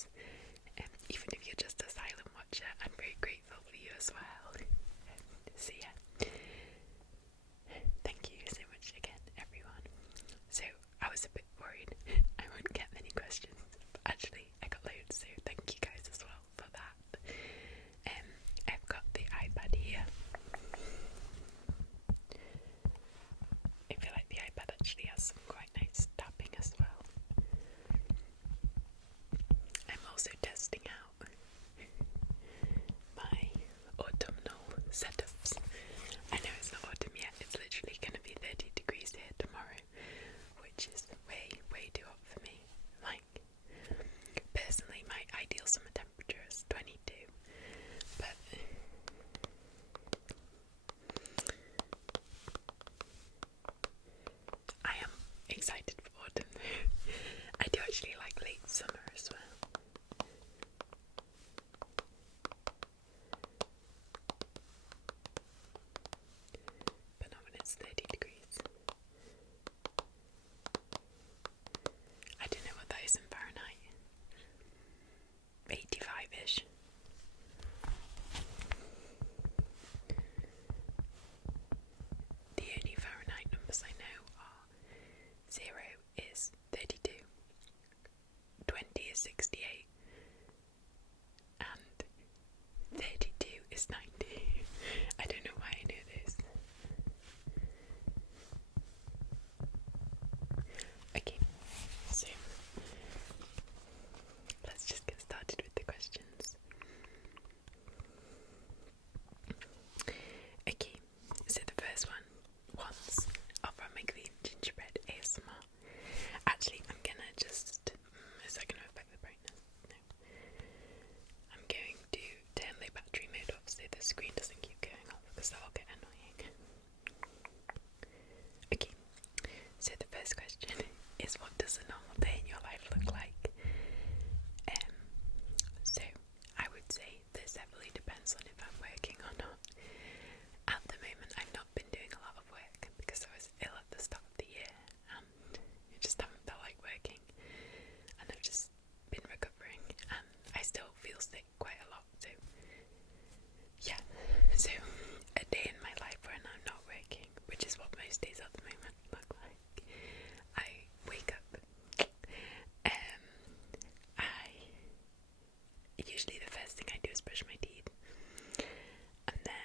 questions. Even if you're just a silent watcher, I'm very grateful for you as well. So yeah, thank you so much again, everyone. So I was a bit worried I wouldn't get many questions, but actually I got loads, so thank you guys as well for that. I've got the iPad here. I feel like the iPad actually has some quite nice tapping as well. I'm also testing out my autumnal setups. I know it's not autumn yet, it's literally going to be 30 degrees here tomorrow, which is way too hot for me. Like, personally, my ideal summer temperature is 22, but I am excited for autumn. I do actually like late summer as well. But not when it's 30 degrees. I don't know what that is in Fahrenheit. 85-ish. The only Fahrenheit numbers I know are 0 is 32, 20 is 68, and 32 is 90. I don't know why I know this. Okay, so let's just get started with the questions. Okay, so the first one was from my Green Gingerbread ASMR. Actually, I'm gonna just, is that gonna affect the brightness? No. I'm going to turn the battery mode off so the screen doesn't keep going off, because that will get annoying. Okay, so the first question is, what does a normal day in your life look like? So I would say this heavily depends on if I'm working or not. At the moment, I've not been doing a lot of work because I was ill at the start of the year and I just haven't felt like working, and I've just been recovering, and I still feel sick quite a lot, so yeah. So a day in my life when I'm not working, which is what most days at the moment look like. I wake up, I usually the first thing I do is brush my teeth, and then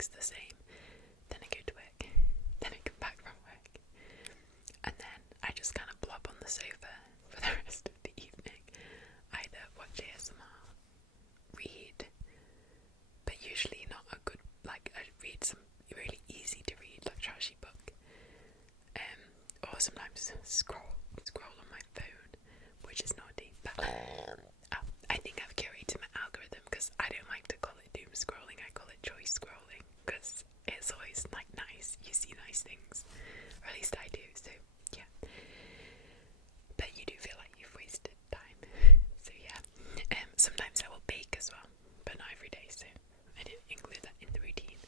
week's the same. Then I go to work, then I come back from work, and then I just kind of blob on the sofa for the rest of the evening. Either watch ASMR, read, but usually not a good, like I read some really easy to read, like trashy book, or sometimes scroll on my phone, which is naughty, but I think I've curated my algorithm because I don't like to call it doom scrolling, I call it choice scrolling, because it's always like nice, you see nice things, or at least I do, so yeah, but you do feel like you've wasted time, so yeah. Sometimes I will bake as well, but not every day, so I didn't include that in the routine.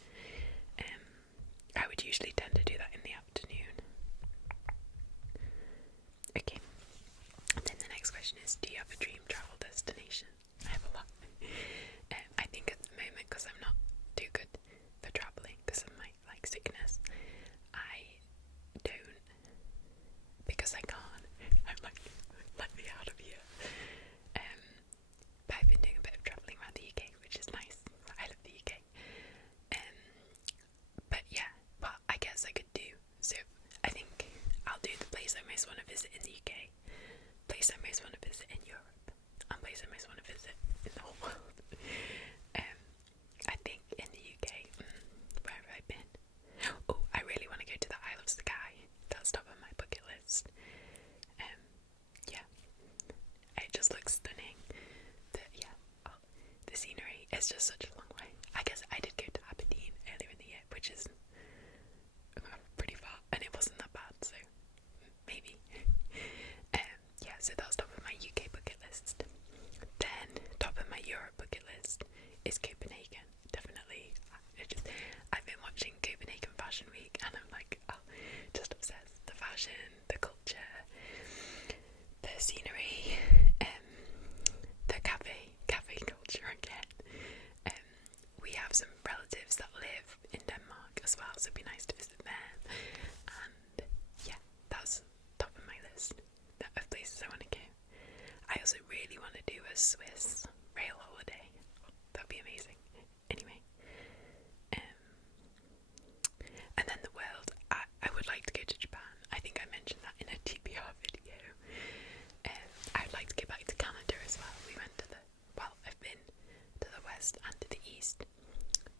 I would usually tend to do that in the afternoon. Okay, then the next question is, do you have a dream travel destination? I have a lot. I think at the moment, because I'm not too good for travelling because of my sickness, I don't, because I can't. I'm like, let me out of here. But I've been doing a bit of travelling around the UK, which is nice. I love the UK. But yeah, well, I guess I could do. So I think I'll do the place I most want to visit in the UK, place I most want to visit in Europe, and place I most want to visit in the whole world. I think in the UK, where have I been? Oh, I really want to go to the Isle of Skye. That's top of my bucket list. Yeah, it just looks stunning. The scenery is just such a long way. I guess I did go to Aberdeen earlier in the year, which is pretty far, and it wasn't that bad, so maybe. Yeah, so that's top of my UK bucket list. Then, top of my Europe bucket list is Copenhagen. Definitely. I've been watching Copenhagen Fashion Week, and I'm like, just obsessed. The fashion, the culture, the scenery, the cafe culture again. We have some relatives that live in Denmark as well, so it'd be nice to visit them. And yeah, that's top of my list of places I want to go. I also really want to do a Swiss rail holiday. That'd be amazing. Anyway, and then the world. I would like to go to Japan. I think I mentioned that in a TBR video. I'd like to go back to Canada as well. We went to I've been to the west and to the east,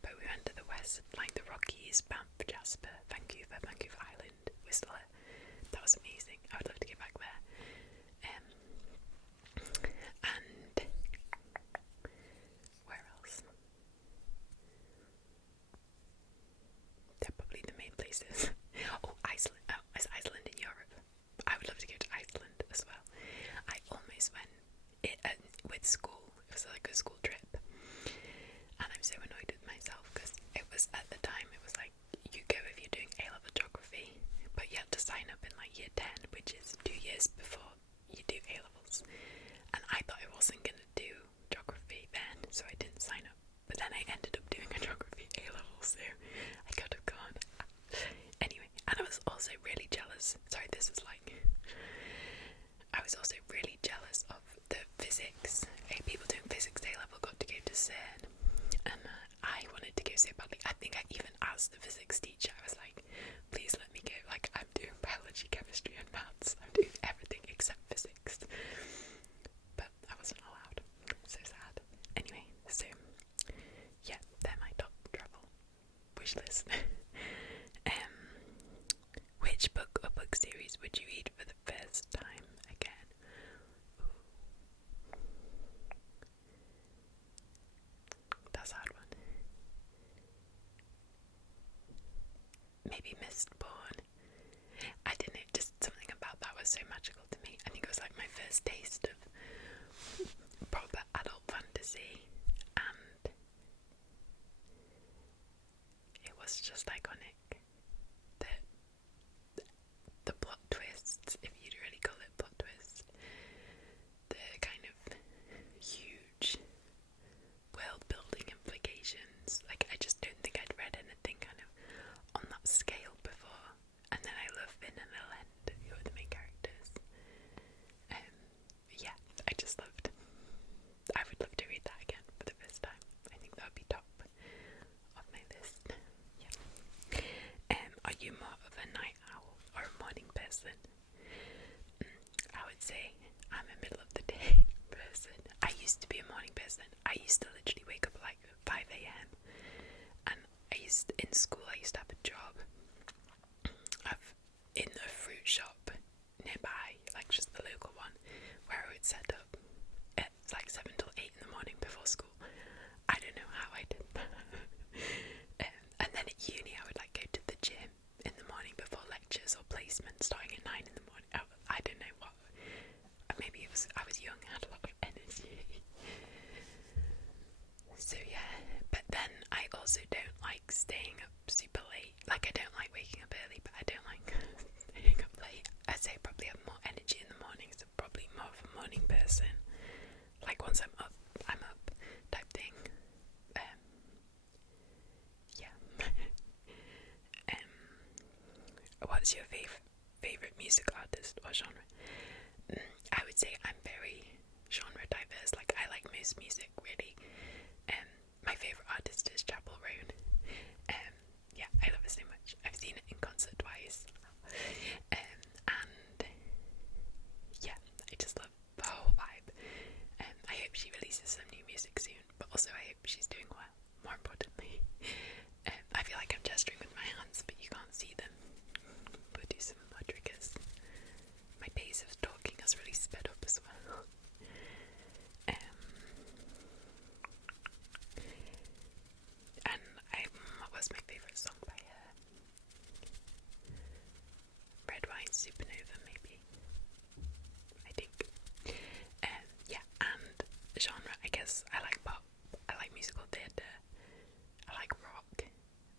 but we went to the west, like the Rockies, Banff, Jasper, Vancouver Island, Whistler. That was amazing. I would love to get back there. And where else? They're probably the main places. Oh, Iceland. Oh, is Iceland in Europe? I would love to go to Iceland as well. I almost went with school. It was like a school trip, and I'm so annoyed with myself because it was at the time. It was like you go if you're doing A-level geography, but you have to sign up in like year 10, which is 2 years before you do A-levels. And I thought I wasn't gonna do geography then, so I didn't sign up. But then I ended up doing a geography A-level, so I could have gone. Anyway, and I was also really jealous. Sorry, this is like. I was also really jealous of the physics. People doing physics A-level got to go to CERN, and I wanted to go so badly. I think I even asked the physics teacher, I was like, please let me go. Like, I'm doing biology, chemistry and maths. I'm doing everything except physics. But I wasn't allowed. So sad. Anyway, so yeah, they're my top travel wish list. Which book or book series would you read for the first time again? Ooh. That's a hard one. Maybe Mistborn. I don't know, just something about that was so magical to me. I think it was like my first taste of proper adult fantasy, and it was just iconic. The plot twists, if you'd really call it plot twists, the kind of huge world building implications. Like, I just don't think I'd read anything kind of on that scale before. And then I love Finn and Elend, who are the main characters. Yeah, I would love to read that again. in school I used to have a job in a fruit shop nearby, like just the local one, where I would set up at like 7 till 8 in the morning before school. I don't know how I did that. And then at uni I would like go to the gym in the morning before lectures or placements starting at 9 in the morning. I don't know what. Maybe I was young and had a lot of energy. So yeah, but then I also don't like staying up super late. Like, I don't like waking up early, but I don't like staying up late. I'd say I probably have more energy in the mornings. I'm probably more of a morning person. Like, once I'm up type thing. Yeah. What's your favorite music artist or genre? I would say I'm very genre diverse. Like, I like most music, really. My favourite artist is Chapel Roan. Yeah, I love her so much. I've seen it in concert twice. And yeah, I just love the whole vibe. I hope she releases some new music soon, but also I hope she's doing well, more importantly. I feel like I'm gesturing with my hands, but you can't see them. But do some more triggers. My pace of talking has really sped up as well. What was my favourite song by her? Red Wine Supernova, maybe. I think. Yeah, and genre, I guess I like pop, I like musical theatre, I like rock,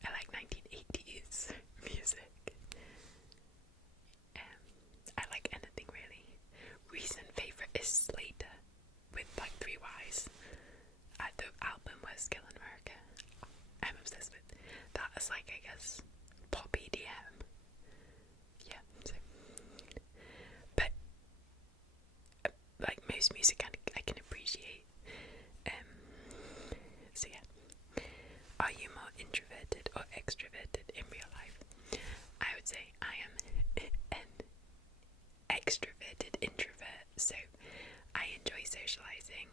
I like 1980s music. I like anything really. Recent favourite is Slater with like 3 Ys. The album was Kill in America. I'm obsessed with that. Is like, I guess, pop EDM. Yeah, so. But like most music I can appreciate. So yeah. Are you more introverted or extroverted in real life? I would say I am an extroverted introvert, so I enjoy socializing.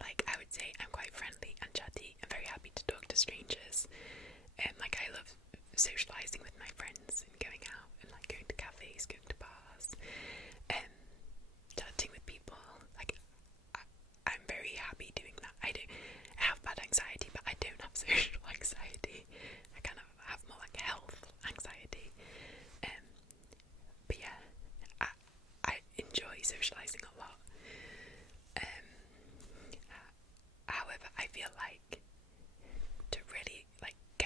Like, I would say I'm quite friendly and chatty and very happy to talk to strangers. Like, I love socializing with my friends and going out and like going to cafes, going to bars, chatting with people. Like, I'm very happy doing that. I have bad anxiety, but I don't have social anxiety. I kind of have more like health anxiety. But yeah, I enjoy socializing a lot. However, I feel like to really like get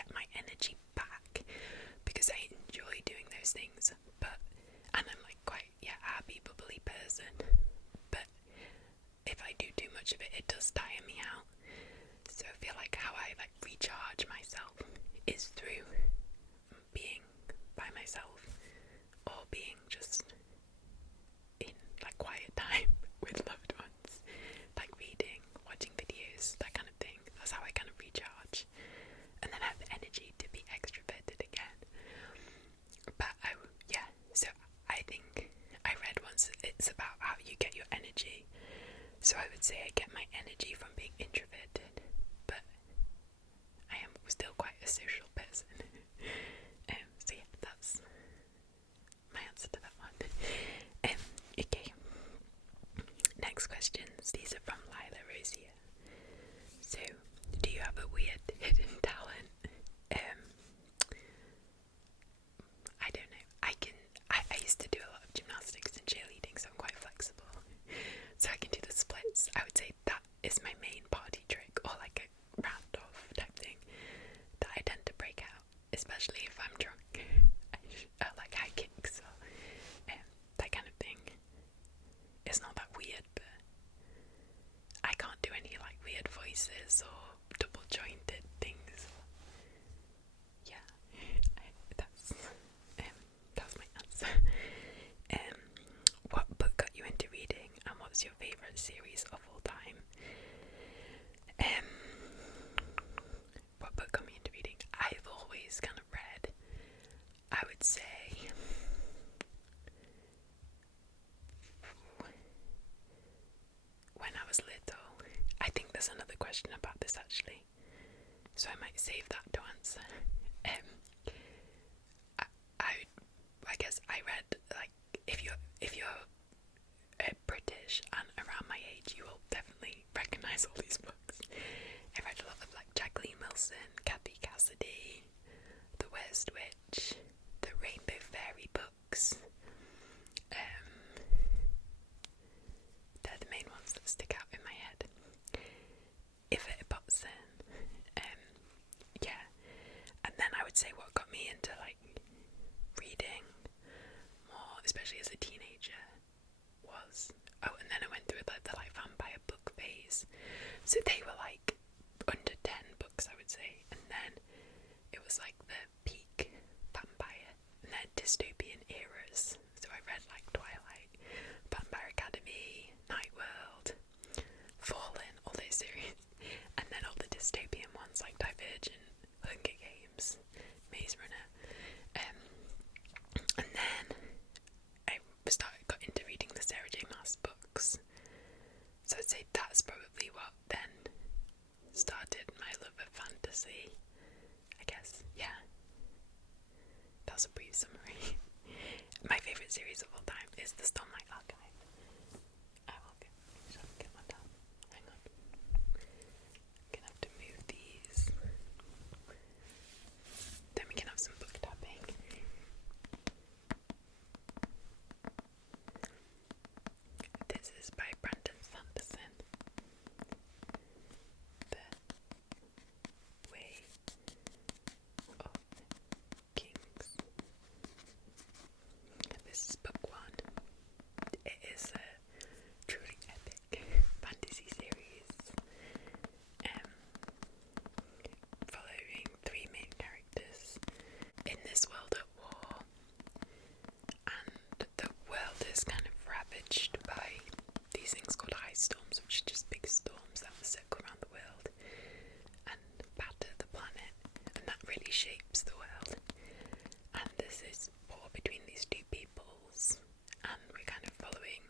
to answer. I guess I read, like, if you're British and around my age, you will definitely recognise all these books. I read a lot of like Jacqueline Wilson, Kathy Cassidy, The West Witch, the Rainbow Fairy books. They're the main ones that stick out in my head. If it pops in, yeah. And then I would say what got me into like reading more, especially as a teenager, was and then I went through the like vampire book phase. So they were like under 10 books, I would say, and then it was like the peak vampire and then dystopian eras. So I read like Twilight, Vampire Academy, Night World, Fallen, all those series, and then all the dystopian ones like Divergent, Hunger Games, Maze Runner, and then I got into reading the Sarah J Maas books. So I'd say that's probably what then started my love of fantasy, I guess. Yeah, that's a brief summary. My favourite series of all time is the Stormlight Archive. I will get my tab. Hang on. I'm gonna have to move these. Then we can have some book tapping. This is by Brandon Sanderson. The Way of Kings. This is book 1. It is a truly epic fantasy series, following 3 main characters in this world at war, and the world is kind of ravaged by these things called ice storms, which are just big storms that circle around the world and batter the planet, and that really shapes the world. And this is war between these two peoples, and we're kind of following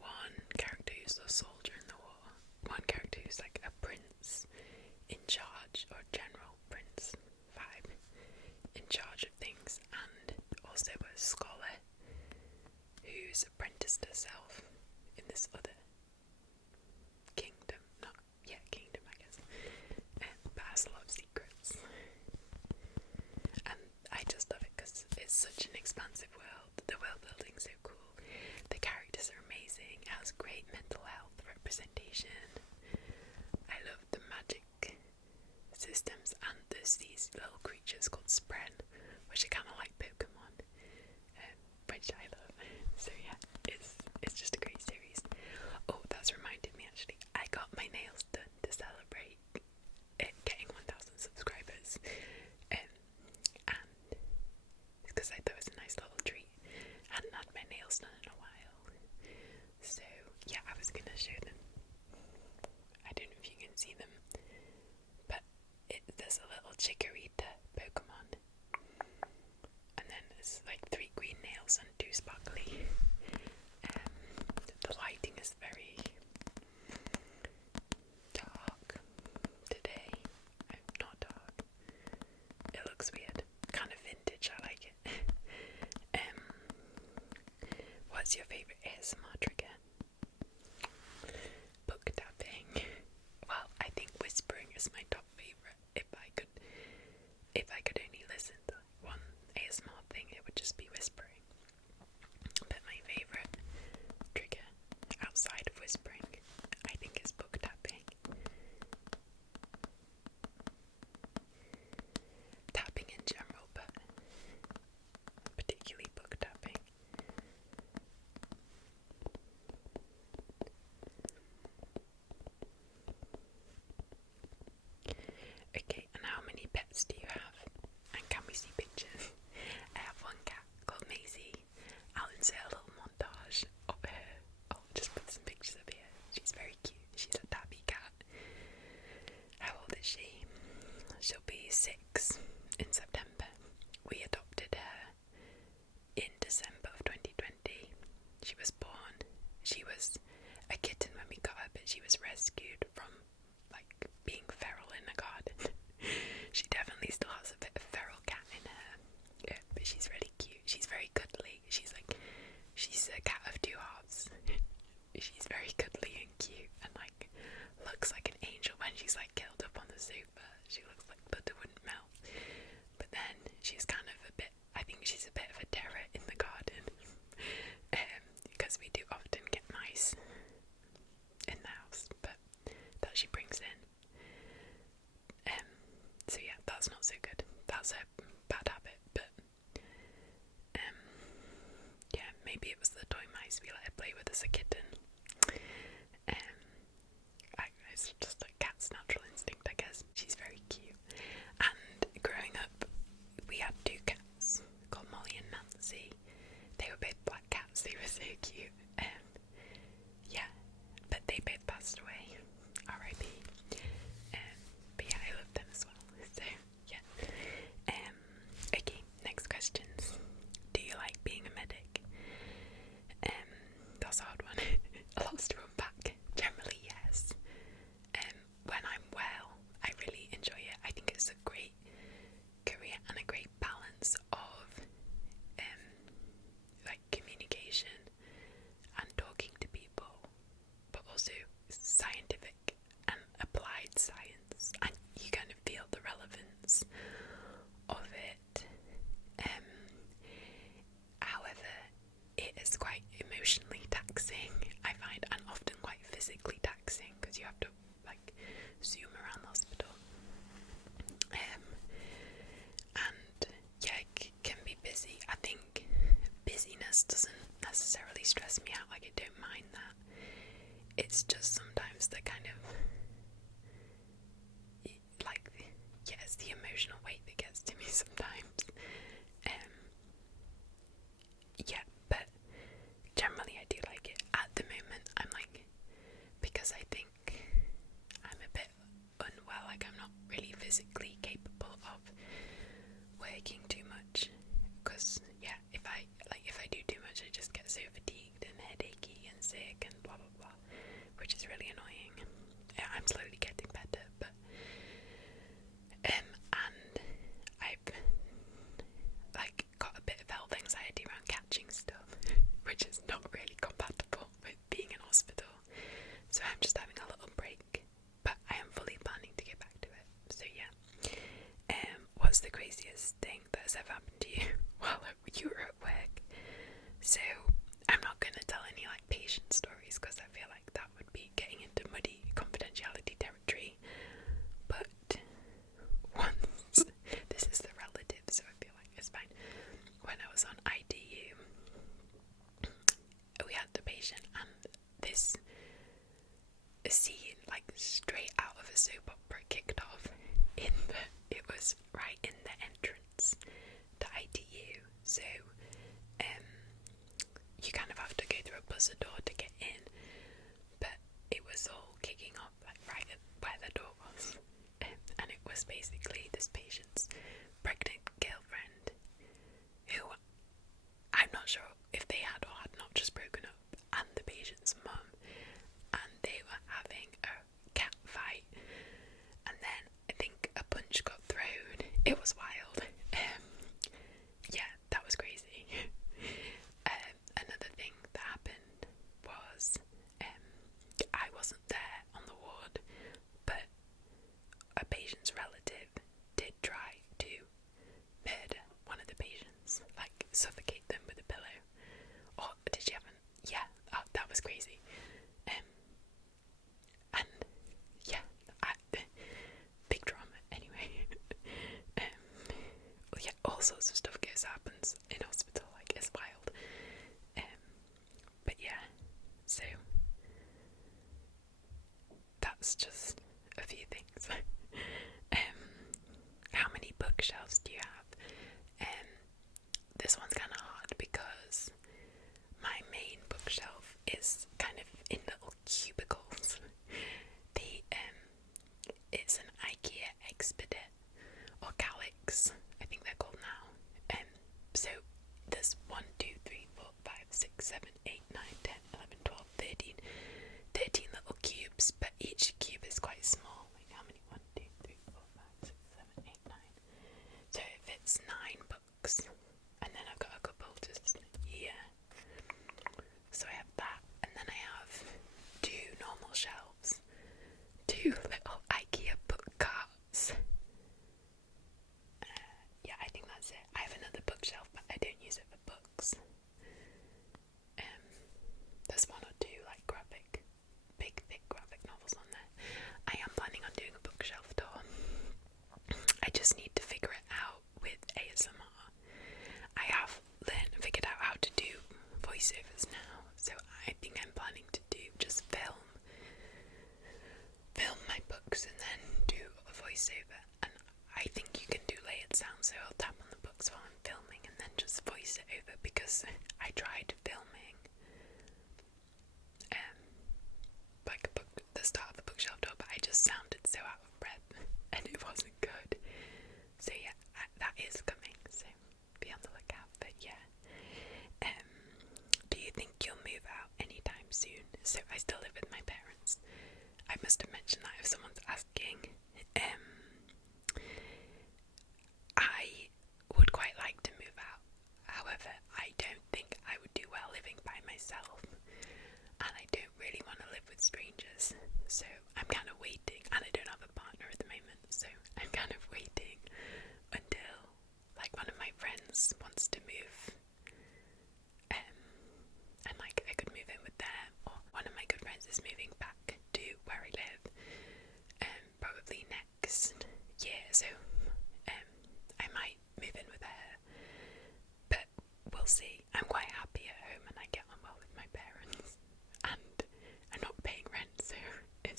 one character who's a soldier in the war, one character who's like a prince in charge, or general prince vibe, in charge of things, and also a scholar who's apprenticed herself in this other kingdom, kingdom I guess, but has a lot of secrets. And I just love it because it's such an expansive world. The world building's so cool. The characters are amazing. It has great mental health representation. I love the magic systems, and there's these little creatures called Spren, which are kind of like Pokemon, which I love. So yeah, it's just a great series. Oh, that's reminded me actually, I got my nails done to celebrate it getting 1,000 subscribers, and because I thought it was a nice little treat. I hadn't had my nails done in a while, so yeah, I was gonna show them. I don't know if you can see them, but there's a little Chikorita Pokemon, and then there's like 3 green nails and 2 sparkly. The lighting is very dark today. Not dark. It looks weird. Kind of vintage, I like it. What's your favourite ASMR trigger? Book tapping. Well, I think whispering is my top favourite. If I could only listen to one ASMR thing, it would just be whispering. But my favourite trigger outside of whispering, I think, is book tapping. Tapping in general, but particularly book tapping. that's a bad habit, but yeah, maybe it was the toy mice we let her play with as a kitten. It's just a cat's natural instinct, I guess. She's very cute. And growing up, we had two cats called Molly and Nancy. They were both black cats. They were so cute. Yeah, but they both passed away. R.I.P. But yeah, I love them as well. So yeah. Okay, next questions. Do you like being a medic? That's a hard one. Lots to unpack. Generally, yes. When I'm well, I really enjoy it. I think it's a great career and a great balance of like communication and talking to people, but also scientific and applied science, and you kind of feel the relevance of it. However, it is quite emotionally taxing, I find, and often quite physically taxing, because you have to like zoom around the hospital. And yeah, it can be busy. I think busyness doesn't necessarily stress me out, like I don't mind that. It's just sometimes the kind of like, yeah, it's the emotional weight that gets to me sometimes. Yeah, but generally I do like it. At the moment I'm like, because I think I'm a bit unwell, like I'm not really physically capable of working too much, because yeah, if I do too much, I just get so fatigued and headachy and sick and blah blah blah, which is really annoying. Yeah, I'm slowly getting better, but and I've like got a bit of health anxiety around catching stuff, which is not really compatible with being in hospital. So I'm just having a little break, but I am fully planning to get back to it. So yeah. What's the craziest thing that has ever happened to you while you were at work? So I'm not going to tell any like patient stories, because I feel like that would be getting into muddy confidentiality territory. But once, this is the relative, so I feel like it's fine. When I was on IDU, we had the patient, and this scene, like straight out of a soap opera, kicked off. It was right in the entrance to IDU, so you kind of have to go through a buzzer door to get in, but it was all kicking off like right at where the door was, and it was basically this patient's pregnant girlfriend, who I'm not sure if they had or had not just broken up, and the patient's mum, and they were having a cat fight, and then I think a punch got thrown. It was wild. Yeah, that was crazy. Another thing that happened was I wasn't there on the ward, but a patient's relative did try to murder one of the patients, like suffocate them with a pillow. Or did she have yeah, that was crazy. And yeah, big drama anyway. Yeah, all sorts of stuff happens in hospital, like it's wild. But yeah, so that's just a few things. How many bookshelves do you have? This one's kind of hard because my main bookshelf is kind of in little cubicles. It's an IKEA Expedit, or Calyx, I think they're called now.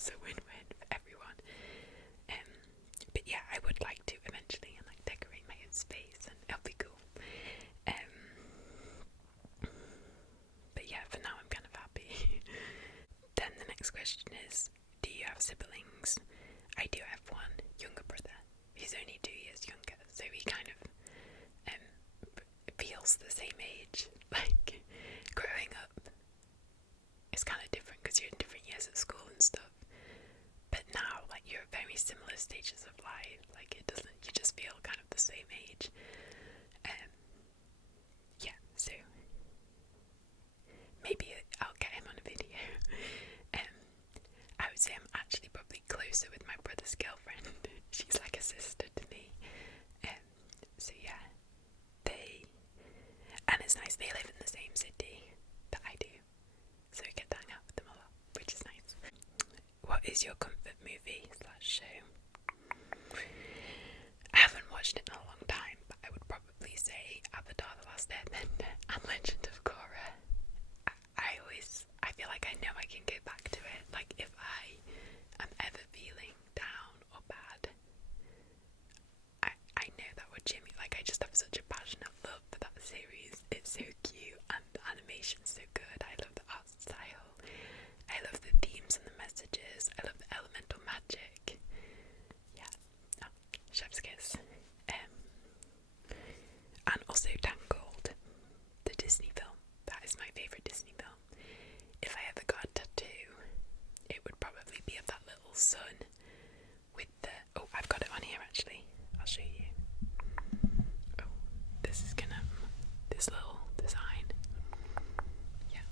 it's a win-win for everyone. But yeah, I would like to eventually and like decorate my own space, and it'll be cool. But yeah, for now I'm kind of happy. Then the next question is, do you have siblings? I do have one younger brother. He's only 2 years younger, so he kind of feels the same age. Like, growing up, it's kind of different because you're in different years at school and stuff. But now, like, you're at very similar stages of life. Like, you just feel kind of the same age. Yeah, so maybe I'll get him on a video. I would say I'm actually probably closer with my brother's girlfriend. She's like a sister to me. So yeah, and it's nice, they live in the same city that I do. So I get to hang out with them a lot, which is nice. What is your comfort movie / show? I haven't watched it in a long time, but I would probably say Avatar: The Last Airbender and Legend of Korra. I feel like I know I can go back to it. Like, if I am ever feeling down or bad, I know that would cheer me. Like, I just have such a passionate love for that series. It's so cute and the animation's so good. I love the art style. I love the themes and the messages. I love the elemental magic. Yeah. Oh, chef's kiss. And also Tangled, the Disney film. That is my favourite Disney film. If I ever got a tattoo, it would probably be of that little sun with the... Oh, I've got it on here actually. I'll show you. Oh, this little design. Yeah.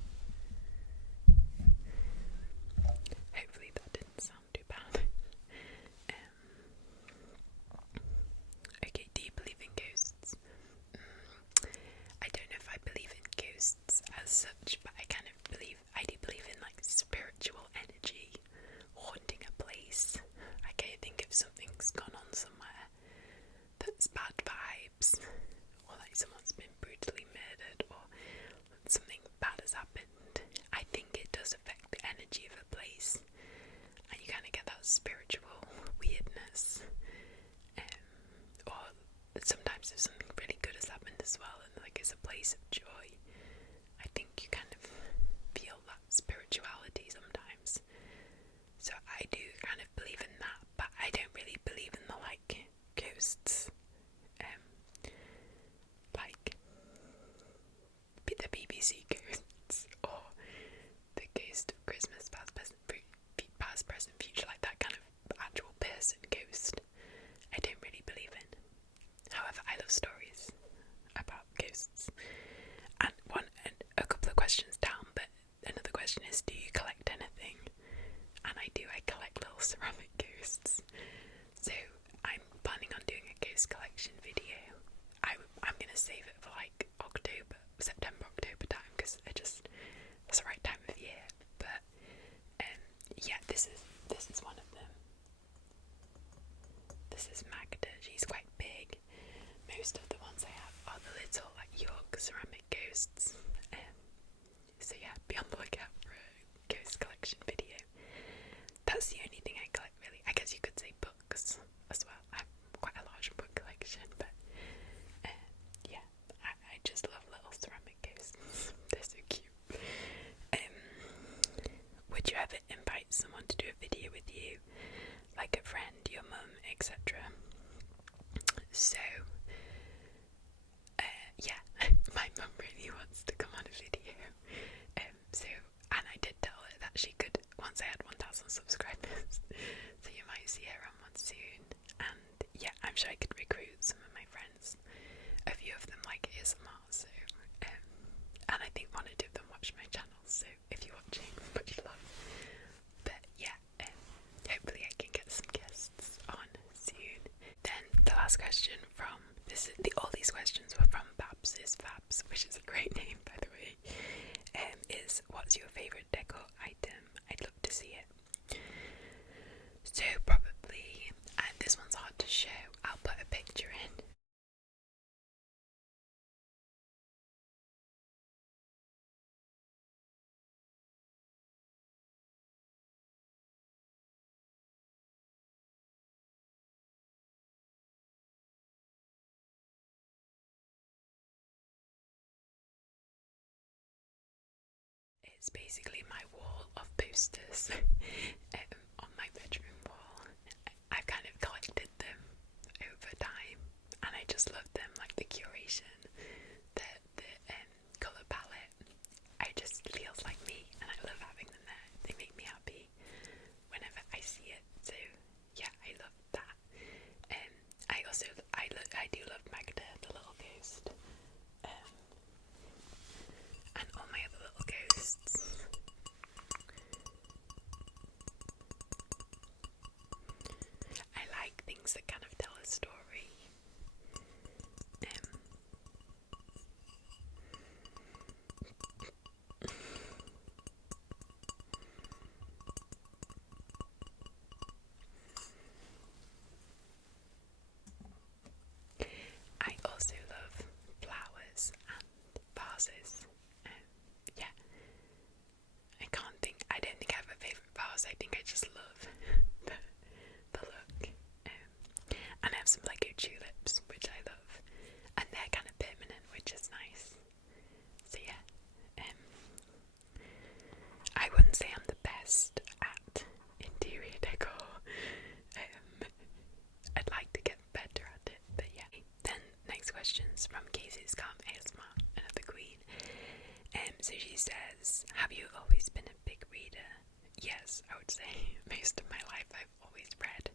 Hopefully that didn't sound too bad. Okay, do you believe in ghosts? I don't know if I believe in ghosts as such, but I do believe in like spiritual energy haunting a place. Like, I think if something's gone on somewhere that's bad vibes, or like someone's been brutally murdered, or something bad has happened, I think it does affect the energy of a place, and you kind of get that spiritual weirdness. Or sometimes if something really good has happened as well, and like it's a place of joy, I think you kind of feel that spirituality sometimes. So I do kind of believe in that, but I don't really believe in the like ghosts, like the BBC ghosts, or the ghost of Christmas past, present, future, like that kind of actual person ghost. I don't really believe in. However, I love stories about ghosts. And a couple of questions down, but another question is, do you collect anything? And I do. I collect little ceramic ghosts. So I'm planning on doing a ghost collection video. I'm gonna save it for like September, October time, because it's the right time of year. But yeah, this is one of them. This is Magda. She's quite big. Most of the ones I have are the little like York ceramic ghosts. So yeah, be on the lookout for a ghost collection video. That's the only thing I collect, really. I guess you could say books as well. I have quite a large book collection, but yeah, I just love little ceramic ghosts. They're so cute. Would you ever invite someone to do a video with you, like a friend, your mum, etc.? So yeah, my mum really wants to come on a video. And I did tell her that she could, once I had 1,000 subscribers, so you might see her on one soon. And yeah, I'm sure I could recruit some of my friends. A few of them like ASMR, so and I think one or two of them watch my channel, so if you're watching, much love. But yeah, hopefully I can get some guests on soon. Then the last question from all these questions were from Babs's Fabs, which is a great name, by the way. Is, what's your favourite decor item? I'd love to see it. So probably, and this one's hard to show, I'll put a picture in. It's basically my wall of posters on my bedroom wall. I've kind of collected them over time, and I just love them, like the curation, the colour palette. I just feels like me, and I love having them there. They make me happy whenever I see it. So yeah, I love that. I do love Magda, the little ghost, and all my other little ghosts. I like things that kind of tell a story. I also love flowers and vases. Yeah, I don't think I have a favourite vase. I think I just love the look. And I have some Lego tulips, which I love, and they're kind of permanent, which is nice. So yeah, I wouldn't say I'm the best at interior decor. I'd like to get better at it, but yeah. Then next question's from Casey's Calm ASMR, another queen. So she says, have you always been a big reader? Yes, I would say most of my life I've always read.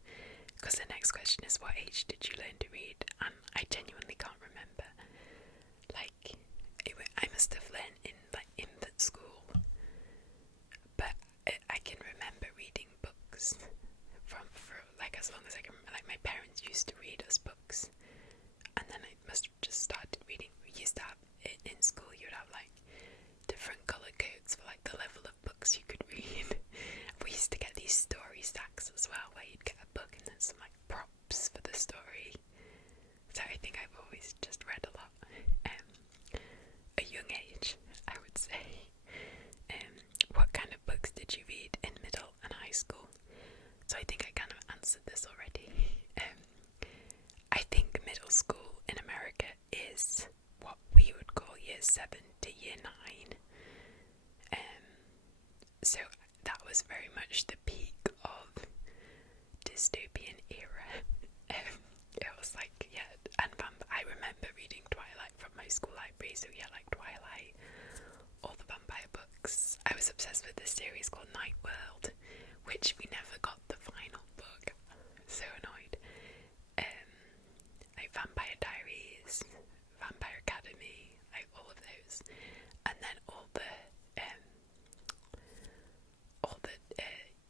Because the next question is, what age did you learn to read? And I genuinely can't remember. Like, I must have learned in like infant school, but I can remember reading books for like as long as I can remember. Like my parents used to read us books, and then I must have just started reading. We used to have in school, you'd have like different colour codes for like the level of books you could read. We used to get these story stacks as well, where you'd get a book and then some like props for the story. So I think I've always just read a lot. A young age, I would say. What kind of books did you read in middle and high school? So I think I kind of answered this already. I think middle school in America is what we would call year 7 to year 9. So that was very much the peak of dystopian era. It was like, yeah, and I remember reading Twilight from my school library, so yeah, like Twilight, all the vampire books. I was obsessed with this series called Night World, which we never got the final book. So annoyed. Like Vampire Diaries, Vampire Academy, like all of those, and then all the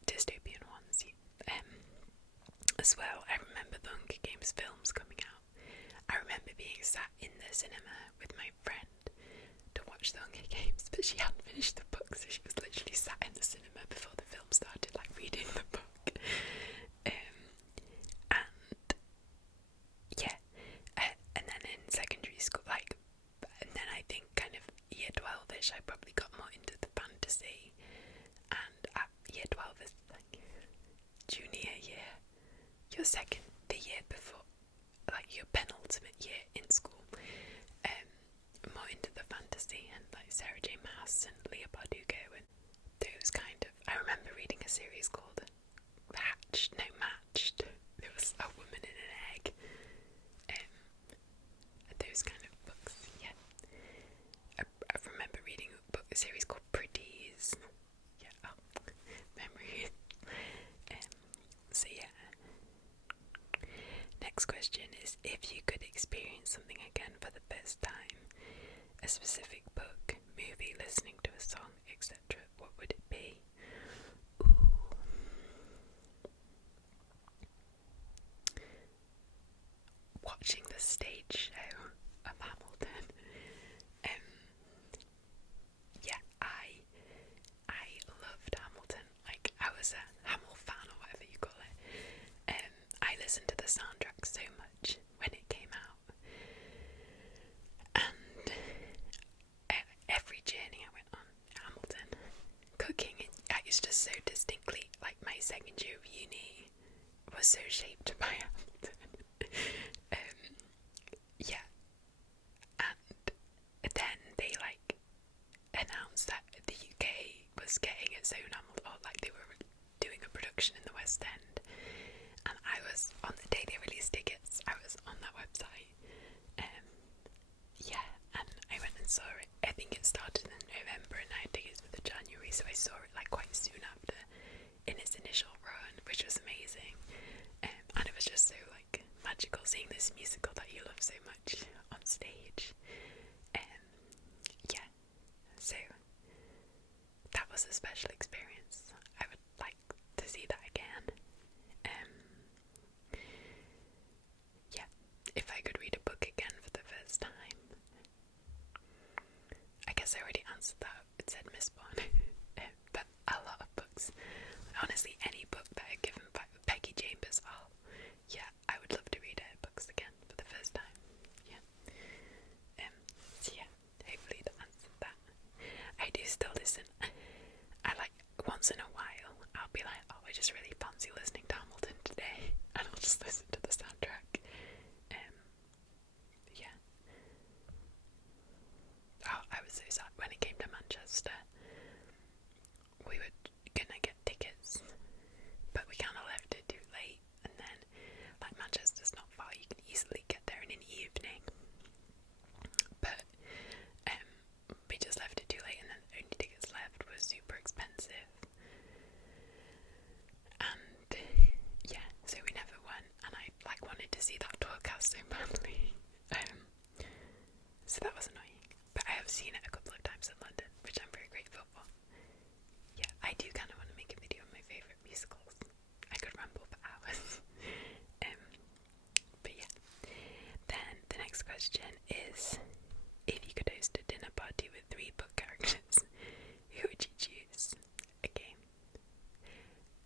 dystopian ones. As well, I remember the Hunger Games films coming out. I remember being sat in the cinema with my friend to watch the Hunger Games, but she hadn't finished the book, so she was literally sat in the cinema before the film started, like reading the book. And yeah, and then in secondary school, like, and then I think kind of year 12ish, I probably got more into the fantasy. And at year 12 is like junior year, the year before, like your penultimate year in school. More into the fantasy and like Sarah J Maas and Leigh Bardugo and those kind of. I remember reading a series called Matched. There was a woman in an egg. Those kind of books, yeah. I remember reading a series called Pretties. Yeah, memory. So yeah. Next question is, if you could experience something again for the first time, a specific book, movie, listening to a song, etc., what would it be? Ooh. Watching the stage show of Hamilton. Yeah, I loved Hamilton. Like, I was a Hamil fan or whatever you call it. I listened to the soundtrack so much when it came out, and production in the West End, and I was on the day they released tickets. I was on that website. Yeah, and I went and saw it. I think it started in November, and I had tickets for the January, so I saw it like quite soon after in its initial run, which was amazing. And it was just so like magical seeing this musical that you love so much on stage. Yeah, so that was a special experience. I would like to see that again. Yeah, if I could read a book again for the first time. I guess I already answered that. It said Miss Bond. But a lot of books. Honestly, any book that I've given back with Peggy Chambers, oh, yeah, I would love to read her books again for the first time. Yeah. So yeah, hopefully that answered that. I do still listen. I like, once in a while, I'll be like, oh, I just really fancy listening to Hamilton today, and I'll just listen to the soundtrack. Yeah. Oh, I was so sad when it came to Manchester. We were gonna get tickets, but we kind of left it too late, and then, like, Manchester's not far, you can easily get there in an evening, but we just left it too late, and then the only tickets left were super expensive, and yeah, so we never went, and I like wanted to see that tour cast so badly, so that was annoying, but I have seen it a couple of times in London, which I'm very grateful for. Yeah, I do kind of want to make a video on my favourite musicals. I could ramble for hours. But yeah. Then the next question is, if you could host a dinner party with 3 book characters, who would you choose? Okay.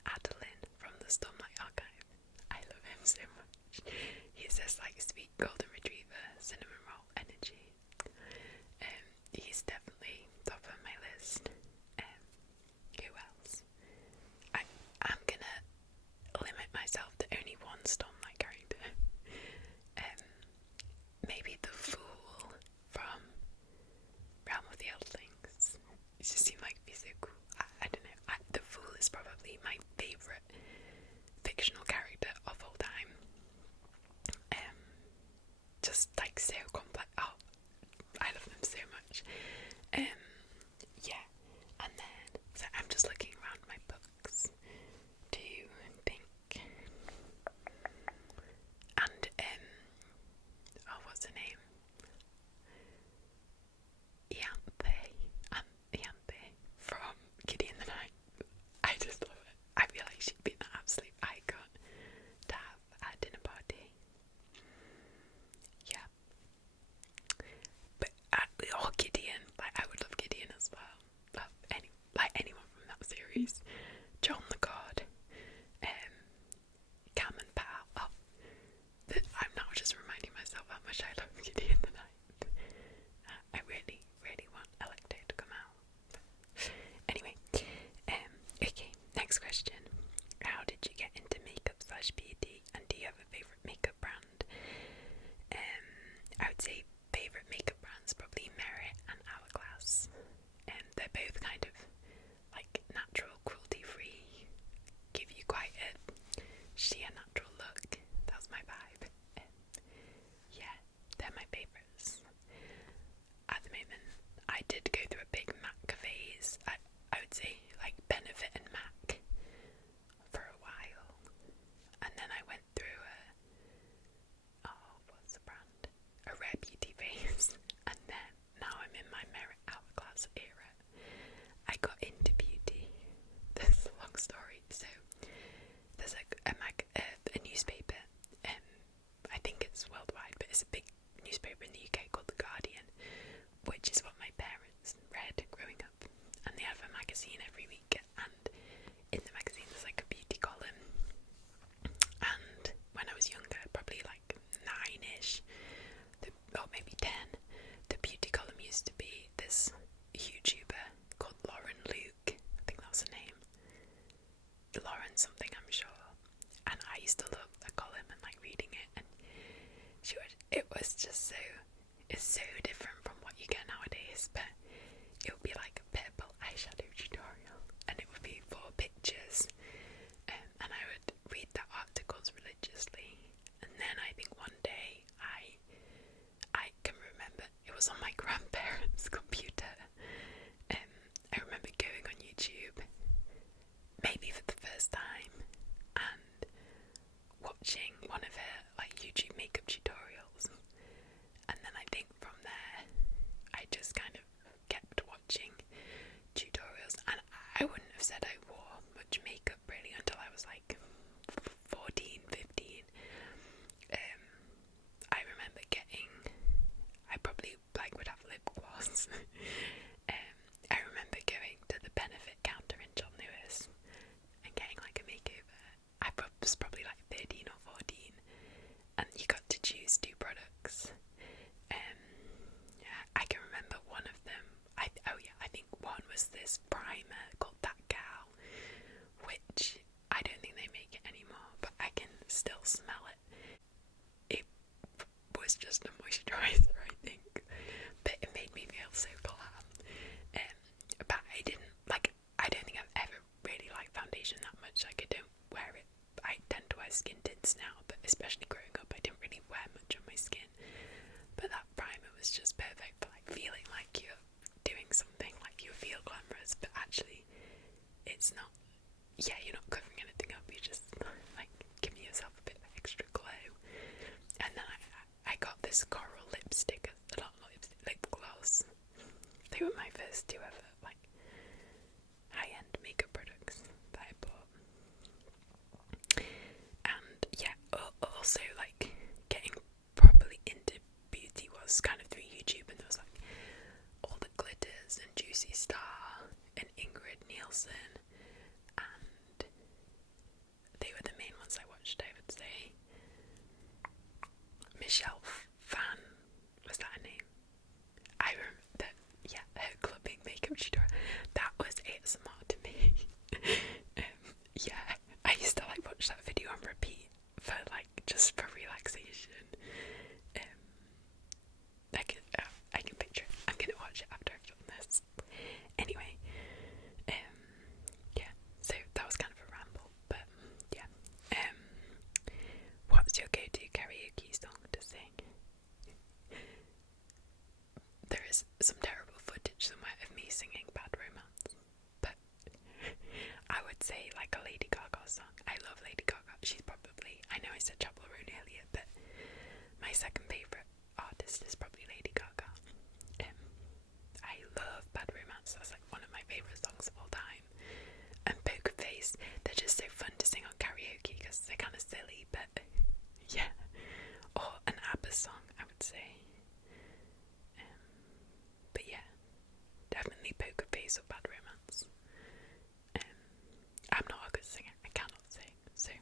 Adeline from the Stormlight Archive. I love him so much. He's this like sweet golden retriever, cinnamon roll energy. He's definitely top of my list. Who else? I'm gonna limit myself to only one Stormlight character. Maybe the Fool from Realm of the Eldlings. It just seemed like it'd be so cool. I don't know. The Fool is probably my favourite fictional character of all time. Just like so complex. Oh, I love them so much. Yeah, and then so I'm just looking around my books to think, and oh, what's her name? Ianthe from Gideon the Knight. I just love it. I feel like she'd be an absolute icon to have at a dinner party. Yeah. But or Gideon, like I would love Gideon as well. Love anyone from that series. John the God, Cam and Pal. Oh, I'm now just reminding myself how much I love Gideon the Knight. I really, really want Electo to come out. Anyway, okay, next question. How did you get into makeup/beauty, and do you have a favourite makeup brand? I would say favourite makeup brands probably Merit and Hourglass. They're both kind of like natural, cruelty-free, give you quite a sheer natural look. That's my vibe. Yeah, they're my favourites. At the moment, I did go through a big MAC phase. I would say like Benefit and MAC for a while, and then I went through what's the brand? A Rare Beauty phase, and then now I'm in my Merit Hourglass era. I got into beauty. This is a long story. So there's a newspaper, I think it's worldwide, but it's a big newspaper in the UK called The Guardian, which is what my parents read growing up, and they have a magazine every week, and in the magazine there's like a beauty column, and when I was younger, probably like 9ish, or maybe 10, the beauty column used to be this YouTuber called Lauren Luke, I think that was her name, Lauren something I'm sure, and I used to love the column and like reading it, and it was just it's so different from what you get nowadays, but it would be like a purple eyeshadow tutorial, and it would be 4 pictures, perfect for like feeling like you're doing something, like you feel glamorous, but actually it's not. Yeah, you're not covering anything up, you're just like giving yourself a bit of extra glow. And then I got this coral lipstick, not lipstick, lip gloss. They were my first two ever like high-end makeup products that I bought. And yeah, also like getting properly into beauty was kind of through YouTube, and there was like all the glitters and Juicy Star and Ingrid Nielsen, and they were the main ones I watched, I would say. Michelle Fan, was that her name? I remember that, yeah, her clubbing makeup tutorial, that was ASMR to me. Yeah, I used to like watch that video on repeat for like, just for relaxation. I can picture it. I'm gonna watch it after I've done this. Anyway, yeah, so that was kind of a ramble, but yeah. What's your go-to karaoke song to sing? There is some terrible footage somewhere of me singing Bad Romance, but I would say like a Lady Gaga song. I love Lady Gaga. She's probably, I know I said Chapel Roan earlier, but my second favourite artist is probably Lady Gaga. I love Bad Romance. That's like one of my favourite songs of all time. And Poker Face, they're just so fun to sing on karaoke because they're kind of silly, but yeah. Or an ABBA song, I would say. But yeah, definitely Poker Face or Bad Romance. I'm not a good singer, I cannot sing, so